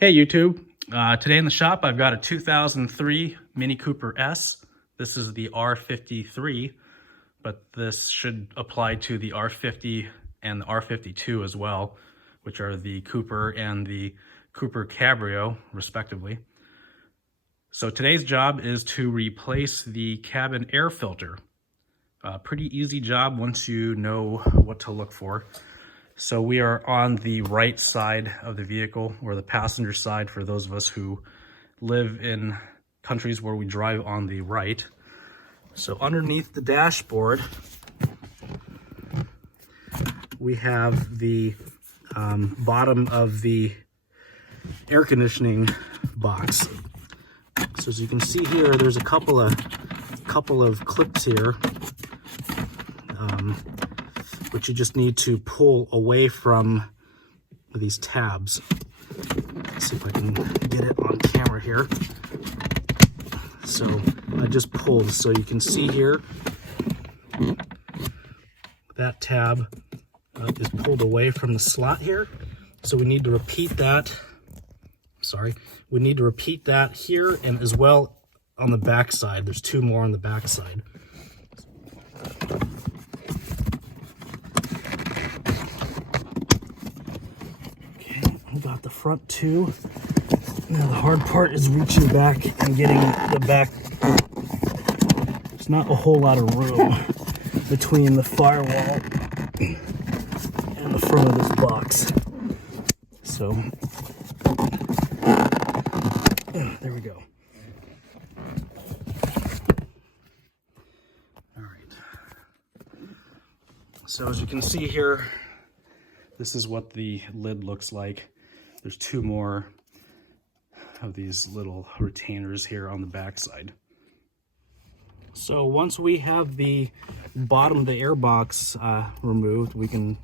Hey YouTube, today in the shop I've got a 2003 Mini Cooper S. This is the R53, but this should apply to the R50 and the R52 as well, which are the Cooper and the Cooper Cabrio respectively. So today's job is to replace the cabin air filter. Pretty easy job once you know what to look for. So we are on the right side of the vehicle, or the passenger side for those of us who live in countries where we drive on the right. So underneath the dashboard, we have the bottom of the air conditioning box. So as you can see here, there's a couple of clips here. But you just need to pull away from these tabs. Let's see if I can get it on camera here. So I just pulled, so you can see here, that tab is pulled away from the slot here. So we need to repeat that. We need to repeat that here, and as well on the back side. There's two more on the back side. Got the front two. Now the hard part is reaching back and getting the back. There's not a whole lot of room between the firewall and the front of this box. So there we go. All right. So as you can see here, this is what the lid looks like. There's two more of these little retainers here on the back side. So once we have the bottom of the air box removed, we can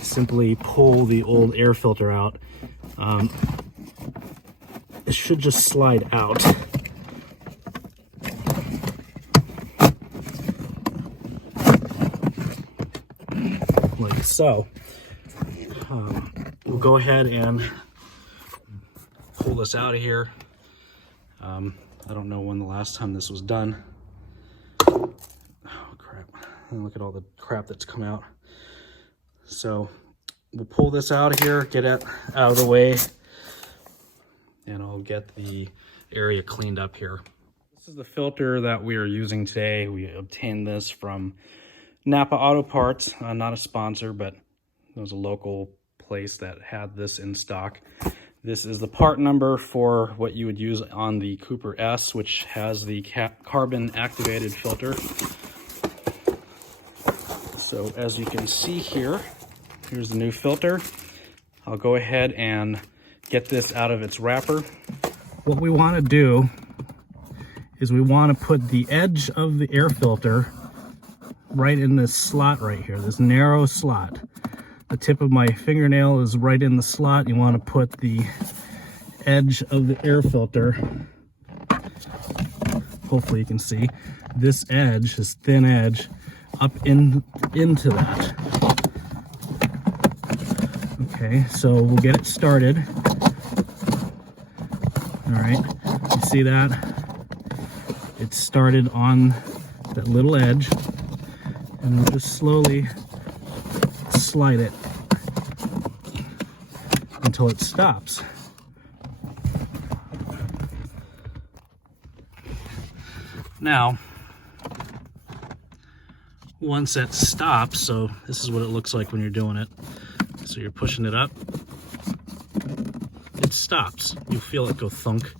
simply pull the old air filter out. It should just slide out. Like so. We'll go ahead and pull this out of here. I don't know when the last time this was done. Oh crap, and look at all the crap that's come out. So we'll pull this out of here, get it out of the way, and I'll get the area cleaned up here. This is the filter that we are using today. We obtained this from Napa Auto Parts, not a sponsor, but it was a local place that had this in stock. This is the part number for what you would use on the Cooper S, which has the carbon activated filter. So as you can see here, here's the new filter. I'll go ahead and get this out of its wrapper. What we want to do is we want to put the edge of the air filter right in this slot right here, this narrow slot. The tip of my fingernail is right in the slot. You want to put the edge of the air filter, hopefully you can see, this edge, this thin edge, up into that. Okay, so we'll get it started. All right, you see that? It's started on that little edge, and we'll just slowly slide it until it stops. Now, once it stops, so this is what it looks like when you're doing it. So you're pushing it up, it stops. You feel it go thunk.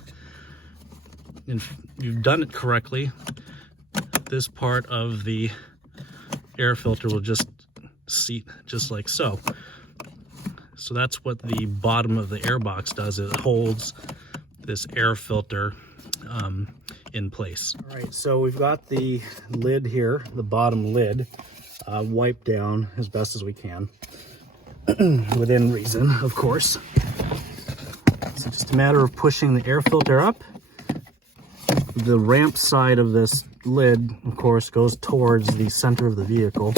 And if you've done it correctly, this part of the air filter will just seat just like so. So that's what the bottom of the air box does. It holds this air filter in place. All right, so we've got the lid here, the bottom lid, wiped down as best as we can, within reason, of course. So just a matter of pushing the air filter up. The ramp side of this lid, of course, goes towards the center of the vehicle.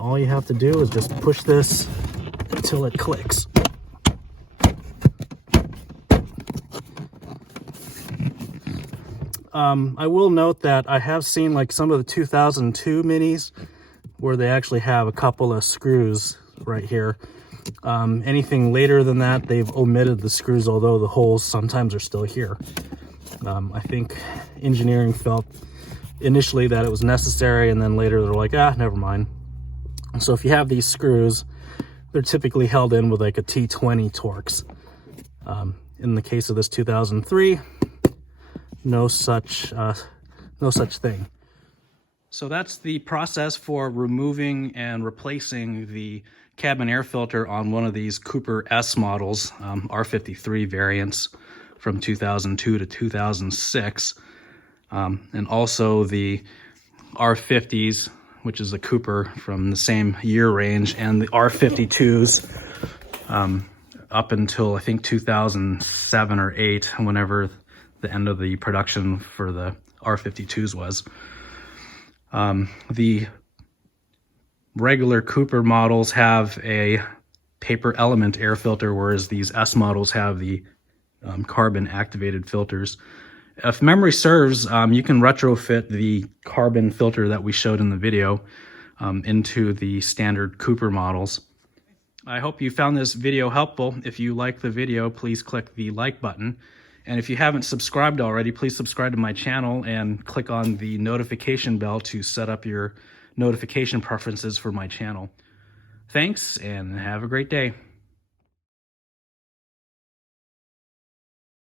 All you have to do is just push this until it clicks. I will note that I have seen like some of the 2002 minis where they actually have a couple of screws right here. Anything later than that, they've omitted the screws, although the holes sometimes are still here. I think engineering felt initially that it was necessary, and then later they're like, never mind. So if you have these screws, they're typically held in with like a T20 Torx. In the case of this 2003, no such thing. So that's the process for removing and replacing the cabin air filter on one of these Cooper S models, R53 variants from 2002 to 2006, and also the R50s, which is a Cooper from the same year range, and the R52s up until I think 2007 or 8, whenever the end of the production for the R52s was. The regular Cooper models have a paper element air filter, whereas these S models have the carbon activated filters. If memory serves, you can retrofit the carbon filter that we showed in the video into the standard Cooper models. I hope you found this video helpful. If you like the video, please click the like button. And if you haven't subscribed already, please subscribe to my channel and click on the notification bell to set up your notification preferences for my channel. Thanks, and have a great day.